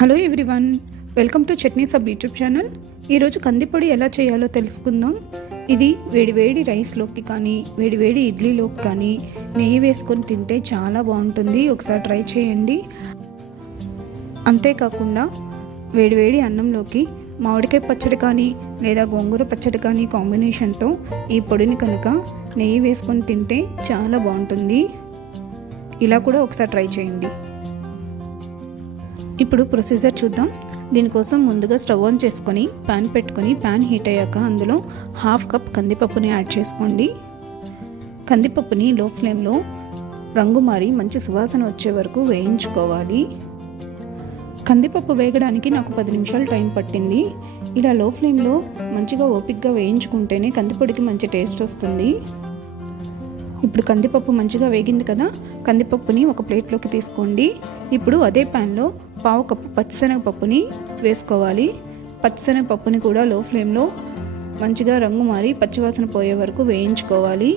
Hello everyone, welcome to chutney sub YouTube channel. ఈరోజు కందిపొడి ఎలా చేయాలో తెలుసుకుందాం. ఇది వేడివేడి రైస్లోకి కానీ వేడివేడి ఇడ్లీలోకి కానీ నెయ్యి వేసుకొని తింటే చాలా బాగుంటుంది. ఒకసారి ట్రై చేయండి. అంతేకాకుండా వేడివేడి అన్నంలోకి మామిడికాయ పచ్చడి కానీ లేదా గోంగూర పచ్చడి కానీ కాంబినేషన్తో ఈ పొడిని కనుక నెయ్యి వేసుకొని తింటే చాలా బాగుంటుంది. ఇలా కూడా ఒకసారి ట్రై చేయండి. ఇప్పుడు ప్రొసీజర్ చూద్దాం. దీనికోసం ముందుగా స్టవ్ ఆన్ చేసుకొని ప్యాన్ పెట్టుకొని ప్యాన్ హీట్ అయ్యాక అందులో 1/2 కప్ కందిపప్పుని యాడ్ చేసుకోండి. కందిపప్పుని లో ఫ్లేమ్లో రంగు మారి మంచి సువాసన వచ్చే వరకు వేయించుకోవాలి. కందిపప్పు వేగడానికి నాకు 10 నిమిషాలు టైం పట్టింది. ఇలా లో ఫ్లేమ్లో మంచిగా ఓపిక్గా వేయించుకుంటేనే కందిపొడికి మంచి టేస్ట్ వస్తుంది. ఇప్పుడు కందిపప్పు మంచిగా వేగింది కదా, కందిపప్పుని ఒక ప్లేట్లోకి తీసుకోండి. ఇప్పుడు అదే ప్యాన్లో 1/2 కప్పు పచ్చిశనగపప్పుని వేసుకోవాలి. పచ్చిశనగపప్పుని కూడా లో ఫ్లేమ్లో మంచిగా రంగు మారి పచ్చివాసన పోయే వరకు వేయించుకోవాలి.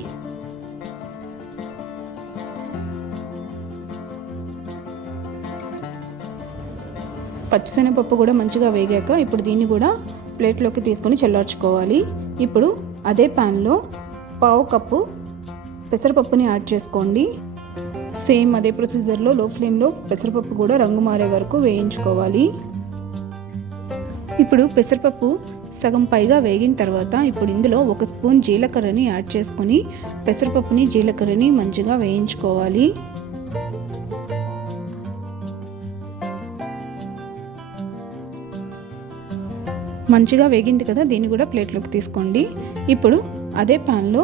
పచ్చిశనగపప్పు కూడా మంచిగా వేగాక ఇప్పుడు దీన్ని కూడా ప్లేట్లోకి తీసుకొని చల్లార్చుకోవాలి. ఇప్పుడు అదే ప్యాన్లో 1/2 కప్పు పెసరపప్పుని యాడ్ చేసుకోండి. సేమ్ అదే ప్రొసీజర్లో లో ఫ్లేమ్లో పెసరపప్పు కూడా రంగు మారే వరకు వేయించుకోవాలి. ఇప్పుడు పెసరపప్పు సగం పైగా వేగిన తర్వాత ఇప్పుడు ఇందులో 1 స్పూన్ జీలకర్రని యాడ్ చేసుకొని పెసరపప్పుని జీలకర్రని మంచిగా వేయించుకోవాలి. మంచిగా వేగింది కదా, దీన్ని కూడా ప్లేట్లోకి తీసుకోండి. ఇప్పుడు అదే ప్యాన్లో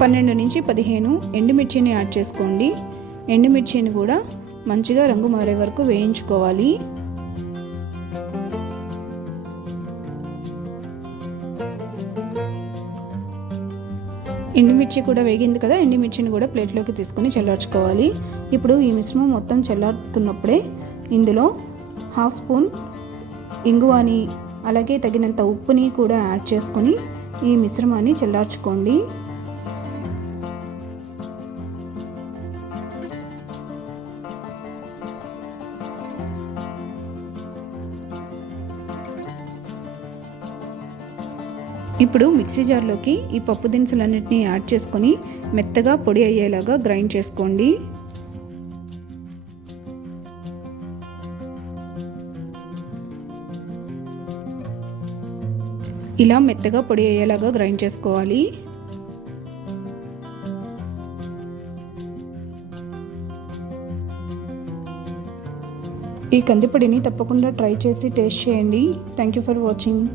12 నుంచి 15 ఎండుమిర్చిని యాడ్ చేసుకోండి. ఎండుమిర్చిని కూడా మంచిగా రంగు మారే వరకు వేయించుకోవాలి. ఎండుమిర్చి కూడా వేగింది కదా, ఎండుమిర్చిని కూడా ప్లేట్లోకి తీసుకొని చల్లార్చుకోవాలి. ఇప్పుడు ఈ మిశ్రమం మొత్తం చల్లారుతున్నప్పుడే ఇందులో 1/2 స్పూన్ ఇంగువని అలాగే తగినంత ఉప్పుని కూడా యాడ్ చేసుకొని ఈ మిశ్రమాన్ని చల్లార్చుకోండి. ఇప్పుడు మిక్సీ జార్లోకి ఈ పప్పు దినుసులన్నింటినీ యాడ్ చేసుకొని మెత్తగా పొడి అయ్యేలాగా గ్రైండ్ చేసుకోండి. ఇలా మెత్తగా పొడి అయ్యేలాగా గ్రైండ్ చేసుకోవాలి. ఈ కందిపొడిని తప్పకుండా ట్రై చేసి టేస్ట్ చేయండి. Thank you for watching.